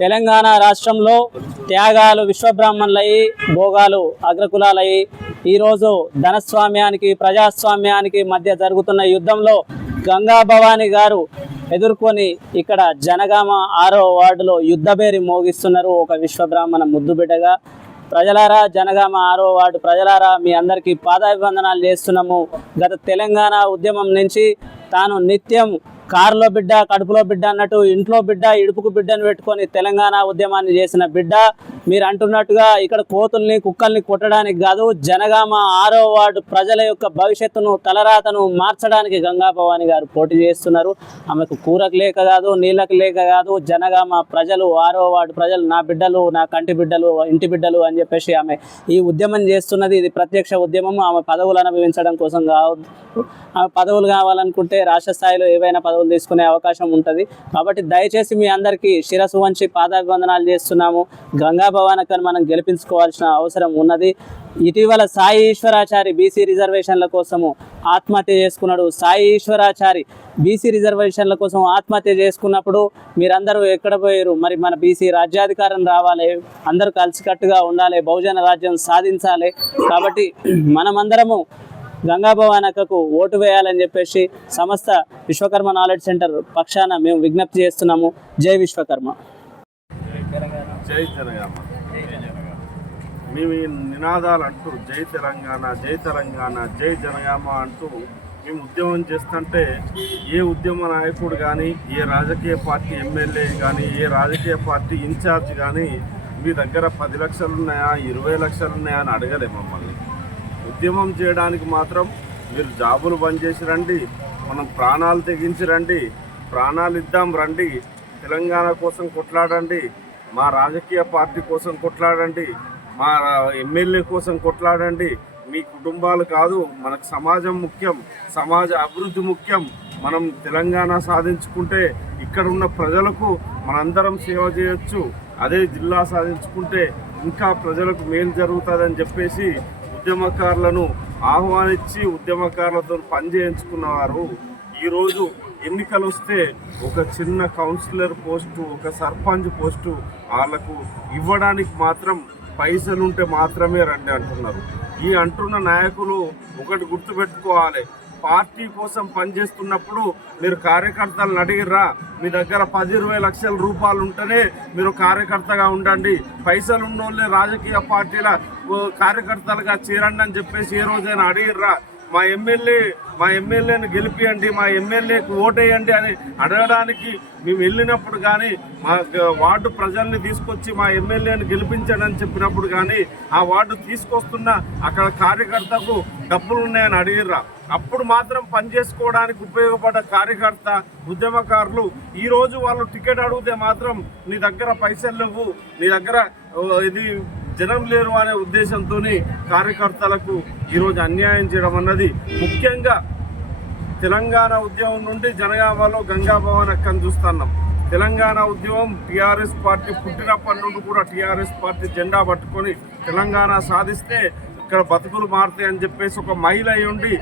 తెలంగాణ రాష్ట్రంలో త్యాగాలు విశ్వబ్రాహ్మణులయ్యి భోగాలు అగ్రకులాలయ్యి ఈరోజు ధనస్వామ్యానికి ప్రజాస్వామ్యానికి మధ్య జరుగుతున్న యుద్ధంలో గంగా భవాని గారు ఎదుర్కొని ఇక్కడ జనగామ 6వ వార్డులో యుద్ధబేరి మోగిస్తున్నారు. ఒక విశ్వబ్రాహ్మణ ముద్దుబిడ్డగా ప్రజలారా, జనగామ 6వ వార్డు ప్రజలారా, మీ అందరికీ పాదాభివందనాలు చేస్తున్నాము. గత తెలంగాణ ఉద్యమం నుంచి తాను నిత్యం కారులో బిడ్డ కడుపులో బిడ్డ అన్నట్టు ఇంట్లో బిడ్డ ఇడుపుకు బిడ్డను పెట్టుకొని తెలంగాణ ఉద్యమాన్ని చేసిన బిడ్డ. మీరు అంటున్నట్టుగా ఇక్కడ కోతుల్ని కుక్కల్ని కొట్టడానికి కాదు, జనగామ 6వ వార్డు ప్రజల యొక్క భవిష్యత్తును తలరాతను మార్చడానికి గంగా భవాని గారు పోటీ చేస్తున్నారు. ఆమెకు కూరకు లేక కాదు, నీళ్ళకు లేక కాదు, జనగామ ప్రజలు 6వ వార్డు ప్రజలు నా బిడ్డలు, నా కంటి బిడ్డలు, ఇంటి బిడ్డలు అని చెప్పేసి ఆమె ఈ ఉద్యమం చేస్తున్నది. ఇది ప్రత్యక్ష ఉద్యమం. ఆమె పదవులు అనుభవించడం కోసం కావద్దు. ఆమె పదవులు కావాలనుకుంటే రాష్ట్ర స్థాయిలో ఏవైనా పదవులు తీసుకునే అవకాశం ఉంటుంది. కాబట్టి దయచేసి మీ అందరికీ శిరస్సు వంచి పాదాభివందనాలు చేస్తున్నాము. గంగా భవానక్కను మనం గెలిపించుకోవాల్సిన అవసరం ఉన్నది. ఇటీవల సాయి ఈశ్వరాచారి బీసీ రిజర్వేషన్ల కోసము ఆత్మహత్య చేసుకున్నాడు. సాయి ఈశ్వరాచారి బీసీ రిజర్వేషన్ల కోసం ఆత్మహత్య చేసుకున్నప్పుడు మీరందరూ ఎక్కడ పోయారు? మరి మన బీసీ రాజ్యాధికారం రావాలి, అందరూ కలిసికట్టుగా ఉండాలి, బహుజన రాజ్యం సాధించాలి. కాబట్టి మనమందరము గంగా భవానక్కకు ఓటు వేయాలని చెప్పేసి సమస్త విశ్వకర్మ నాలెడ్జ్ సెంటర్ పక్షాన మేము విజ్ఞప్తి చేస్తున్నాము. జై విశ్వకర్మ. జై జనగామ. మేము ఈ నినాదాలు అంటూ జై తెలంగాణ, జై తెలంగాణ, జై జనగామ అంటూ మేము ఉద్యమం చేస్తుంటే ఏ ఉద్యమ నాయకుడు కానీ, ఏ రాజకీయ పార్టీ ఎమ్మెల్యే కానీ, ఏ రాజకీయ పార్టీ ఇన్ఛార్జ్ కానీ మీ దగ్గర 10 లక్షలు ఉన్నాయా, 20 లక్షలు ఉన్నాయా అని అడగలే మమ్మల్ని. ఉద్యమం చేయడానికి మాత్రం మీరు జాబులు బంద్ చేసి రండి, మనం ప్రాణాలు తెగించి రండి, ప్రాణాలు ఇద్దాం రండి, తెలంగాణ కోసం కొట్లాడండి, మా రాజకీయ పార్టీ కోసం కొట్లాడండి, మా ఎమ్మెల్యే కోసం కొట్లాడండి. మీ కుటుంబాలు కాదు, మనకు సమాజం ముఖ్యం, సమాజ అభివృద్ధి ముఖ్యం. మనం తెలంగాణ సాధించుకుంటే ఇక్కడ ఉన్న ప్రజలకు మనందరం సేవ చేయొచ్చు. అదే జిల్లా సాధించుకుంటే ఇంకా ప్రజలకు మేలు జరుగుతుందని చెప్పేసి ఉద్యమకారులను ఆహ్వానించి ఉద్యమకారులతో పనిచేయించుకున్నవారు ఈరోజు ఎన్నికలు వస్తే ఒక చిన్న కౌన్సిలర్ పోస్టు, ఒక సర్పంచ్ పోస్టు వాళ్ళకు ఇవ్వడానికి మాత్రం పైసలుంటే మాత్రమే రండి అంటున్నారు. ఈ అంటున్న నాయకులు ఒకటి గుర్తుపెట్టుకోవాలి, పార్టీ కోసం పనిచేస్తున్నప్పుడు మీరు కార్యకర్తలను అడిగిర్రా? మీ దగ్గర 10-20 లక్షల రూపాయలు ఉంటేనే మీరు కార్యకర్తగా ఉండండి, పైసలు ఉన్నోళ్ళే రాజకీయ పార్టీల కార్యకర్తలుగా చేరండి అని చెప్పేసి ఏ రోజైనా అడిగిర్రా? మా ఎమ్మెల్యేని గెలిపియండి, మా ఎమ్మెల్యేకి ఓటేయండి అని అడగడానికి మేము వెళ్ళినప్పుడు కానీ, మా వార్డు ప్రజల్ని తీసుకొచ్చి మా ఎమ్మెల్యేని గెలిపించండి అని చెప్పినప్పుడు కానీ, ఆ వార్డు తీసుకొస్తున్న అక్కడ కార్యకర్తకు డబ్బులు ఉన్నాయని అడిగిర్రా? అప్పుడు మాత్రం పనిచేసుకోవడానికి ఉపయోగపడ్డ కార్యకర్త ఉద్యమకారులు ఈరోజు వాళ్ళు టికెట్ అడిగితే మాత్రం నీ దగ్గర పైసలు లేవు, నీ దగ్గర ఇది జనం లేరు అనే ఉద్దేశంతో కార్యకర్తలకు ఈరోజు అన్యాయం చేయడం అన్నది ముఖ్యంగా తెలంగాణ ఉద్యమం నుండి జనగామలో గంగా భవానక్కను చూస్తున్నాం. తెలంగాణ ఉద్యమం టీఆర్ఎస్ పార్టీ పుట్టినప్పటి నుండి కూడా టీఆర్ఎస్ పార్టీ జెండా పట్టుకొని తెలంగాణ సాధిస్తే ఇక్కడ బతుకులు మారుతాయి అని చెప్పేసి ఒక మహిళ అయి ఉండి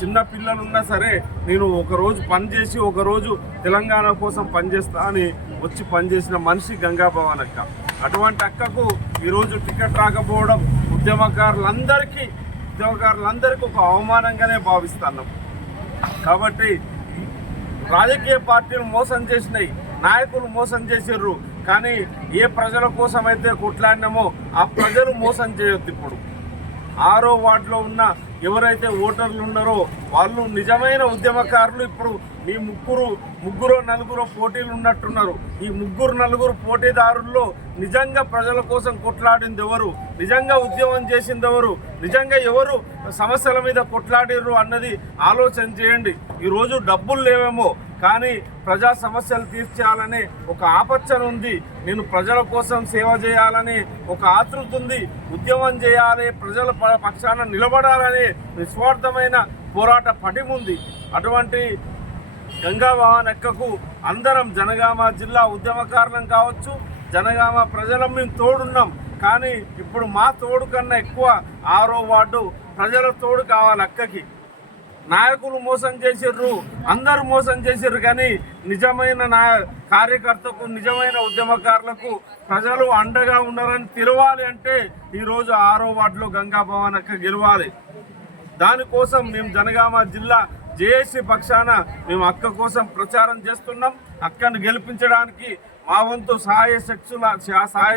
చిన్న పిల్లలు ఉన్నా సరే నేను ఒకరోజు పనిచేసి ఒకరోజు తెలంగాణ కోసం పనిచేస్తా అని వచ్చి పనిచేసిన మనిషి గంగా భవానక్క. అటువంటి అక్కకు ఈరోజు టికెట్ రాకపోవడం ఉద్యమకారులందరికీ ఒక అవమానంగానే భావిస్తున్నాం. కాబట్టి రాజకీయ పార్టీలు మోసం చేసినాయి, నాయకులు మోసం చేసిర్రు, కానీ ఏ ప్రజల కోసం అయితే కొట్లాడినామో ఆ ప్రజలు మోసం చేయొద్దు. ఇప్పుడు 6వ వార్డులో ఉన్న ఎవరైతే ఓటర్లు ఉన్నారో వాళ్ళు నిజమైన ఉద్యమకారులు. ఇప్పుడు మీ ముగ్గురు నలుగురు పోటీలు ఉన్నట్టున్నారు. ఈ నలుగురు పోటీదారుల్లో నిజంగా ప్రజల కోసం కొట్లాడింది ఎవరు, నిజంగా ఉద్యమం చేసింది ఎవరు, నిజంగా ఎవరు సమస్యల మీద కొట్లాడిర్రు అన్నది ఆలోచన చేయండి. ఈరోజు డబ్బులు లేవేమో కానీ ప్రజా సమస్యలు తీర్చేయాలని ఒక ఆపచ్చన ఉంది, నేను ప్రజల కోసం సేవ చేయాలని ఒక ఆతృత ఉంది, ఉద్యమం చేయాలి, ప్రజల పక్షాన నిలబడాలని నిస్వార్థమైన పోరాట పటిముంది. అటువంటి గంగా భవానక్కకు అందరం జనగామ జిల్లా ఉద్యమకారులం కావచ్చు, జనగామ ప్రజలం మేము తోడున్నాం. కానీ ఇప్పుడు మా తోడు కన్నా ఎక్కువ 6వ వార్డు ప్రజల తోడు కావాలి అక్కకి. నాయకులు మోసం చేసిర్రు, అందరూ మోసం చేసిర్రు. కానీ నిజమైన కార్యకర్తకు, నిజమైన ఉద్యమకారులకు ప్రజలు అండగా ఉన్నారని తెలవాలి అంటే ఈరోజు 6వ వార్డులో గంగా భవాని అక్క గెలవాలి. దానికోసం మేము జనగామ జిల్లా జేఏసీ పక్షాన మేము అక్క కోసం ప్రచారం చేస్తున్నాం. అక్కను గెలిపించడానికి మా వంతు సహాయ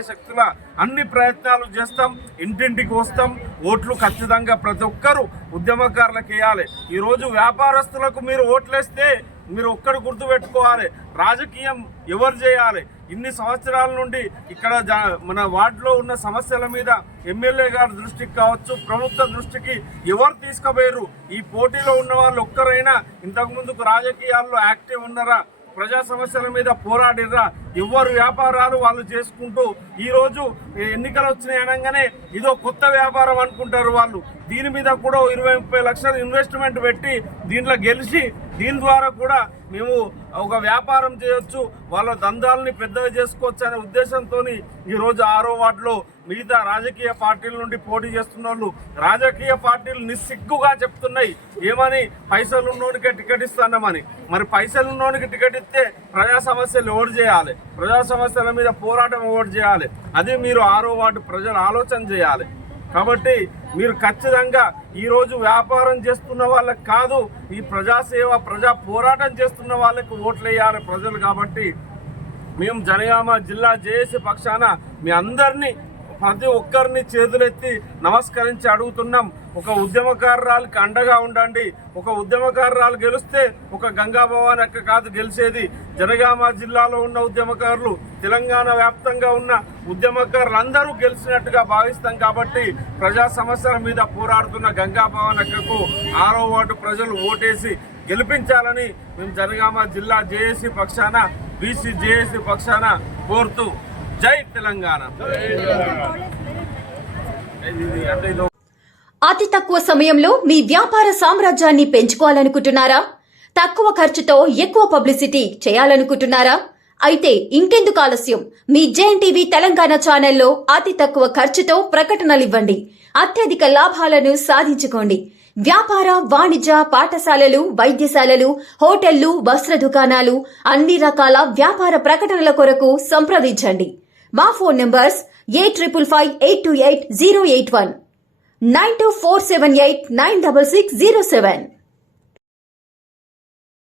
శక్తుల అన్ని ప్రయత్నాలు చేస్తాం. ఇంటింటికి వస్తాం. ఓట్లు ఖచ్చితంగా ప్రతి ఒక్కరూ ఉద్యమకారులకు వేయాలి. ఈరోజు వ్యాపారస్తులకు మీరు ఓట్లేస్తే మీరు ఒక్కడు గుర్తుపెట్టుకోవాలి, రాజకీయం ఎవరు చేయాలి. ఇన్ని సంవత్సరాల నుండి ఇక్కడ మన వార్డులో ఉన్న సమస్యల మీద ఎమ్మెల్యే గారి దృష్టికి కావచ్చు, ప్రభుత్వ దృష్టికి ఎవరు తీసుకుపోయారు? ఈ పోటీలో ఉన్న వాళ్ళు ఒక్కరైనా ఇంతకుముందుకు రాజకీయాల్లో యాక్టివ్ ఉన్నారా? ప్రజా సమస్యల మీద పోరాడిర్రా? ఎవరు వ్యాపారాలు వాళ్ళు చేసుకుంటూ ఈరోజు ఎన్నికలు వచ్చినాయి అనగానే ఇదో కొత్త వ్యాపారం అనుకుంటారు వాళ్ళు. దీని మీద కూడా 20-30 లక్షలు ఇన్వెస్ట్మెంట్ పెట్టి దీంట్లో గెలిచి దీని ద్వారా కూడా మేము ఒక వ్యాపారం చేయొచ్చు, వాళ్ళ దందాలని పెద్దగా చేసుకోవచ్చు అనే ఉద్దేశంతో ఈరోజు 6వ వార్డులో మిగతా రాజకీయ పార్టీల నుండి పోటీ చేస్తున్న వాళ్ళు రాజకీయ పార్టీలు నిస్సిగ్గుగా చెప్తున్నాయి ఏమని, పైసలు ఉన్నోనికే టికెట్ ఇస్తున్నామని. మరి పైసలు ఉన్నోనికి టికెట్ ఇస్తే ప్రజా సమస్యలు ఎవరు చేయాలి? ప్రజా సమస్యల మీద పోరాటం ఎవరు చేయాలి? అది మీరు 6వ వార్డు ప్రజలు ఆలోచన చేయాలి. కాబట్టి మీరు ఖచ్చితంగా ఈరోజు వ్యాపారం చేస్తున్న వాళ్ళకి కాదు, ఈ ప్రజాసేవ ప్రజా పోరాటం చేస్తున్న వాళ్ళకి ఓట్లు వేయాలి ప్రజలు. కాబట్టి మేము జనగామ జిల్లా జేఏసీ పక్షాన మీ అందరినీ ప్రతి ఒక్కరిని చేతులెత్తి నమస్కరించి అడుగుతున్నాం. ఒక ఉద్యమకారురాలకు అండగా ఉండండి. ఒక ఉద్యమకారురాలు గెలిస్తే ఒక గంగా భవాని అక్క కాదు గెలిచేది, జనగామ జిల్లాలో ఉన్న ఉద్యమకారులు, తెలంగాణ వ్యాప్తంగా ఉన్న ఉద్యమకారులు అందరూ గెలిచినట్టుగా భావిస్తాం. కాబట్టి ప్రజా సమస్యల మీద పోరాడుతున్న గంగా భవాని అక్కకు 6వ వార్డు ప్రజలు ఓటేసి గెలిపించాలని మేము జనగామ జిల్లా జేఏసీ పక్షాన, బీసీ జేఏసీ పక్షాన కోరుతూ జై తెలంగాణ. అతి తక్కువ సమయంలో మీ వ్యాపార సామ్రాజ్యాన్ని పెంచుకోవాలనుకుంటున్నారా? తక్కువ ఖర్చుతో ఎక్కువ పబ్లిసిటీ చేయాలనుకుంటున్నారా? అయితే ఇంకెందుకు ఆలస్యం? మీ జేఎన్టీవీ తెలంగాణ ఛానల్లో అతి తక్కువ ఖర్చుతో ప్రకటనలివ్వండి. అత్యధిక లాభాలను సాధించుకోండి. వ్యాపార, వాణిజ్య, పాఠశాలలు, వైద్యశాలలు, హోటళ్లు, వస్త్ర దుకాణాలు, అన్ని రకాల వ్యాపార ప్రకటనల కొరకు సంప్రదించండి. మా ఫోన్ నంబర్స్ 8558288081, 9247896607.